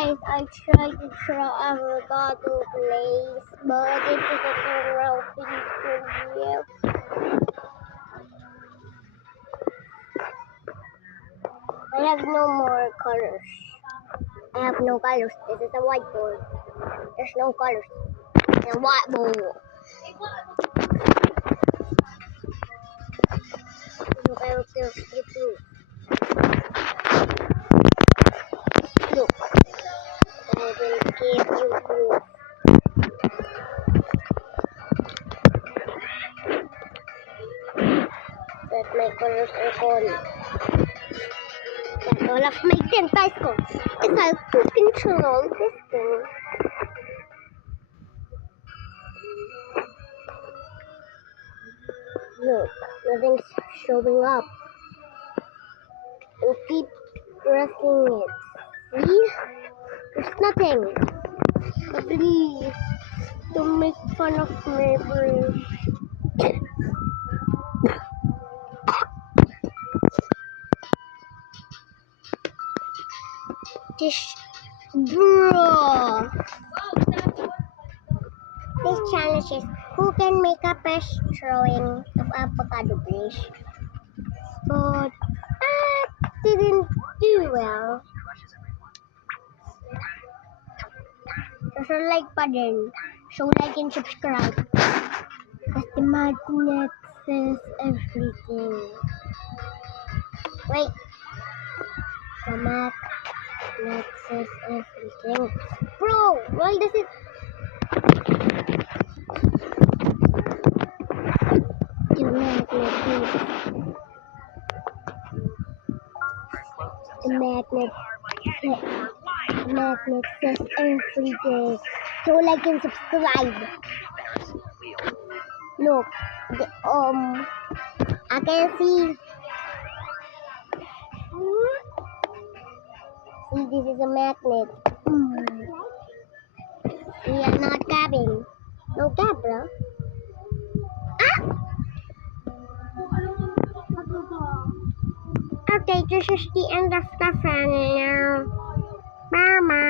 Guys, I tried to draw avocado glaze, but it didn't turn out peaceful. I have no more colors. I have no colors. This is a whiteboard. There's no colors. It's a whiteboard. Look, I will give you proof. Look, I will give you proof. That my colors are gone. That's all of my 10 bicycles. It's how to control this thing. Look, nothing's showing up. And keep pressing it. See? There's nothing. So please, don't make fun of my brain. This, bro. This challenge is who can make a best drawing of avocado glaze. But I didn't do well. There's a like button, so like and subscribe. Because the magnet says everything. Wait, the magnet says everything. Bro, why does it? The magnet says everything. So like and subscribe. Look, I can see. See, this is a magnet. We are not gabbing. No gab, bro. Ah! Okay, this is the end of the video. Bye-bye.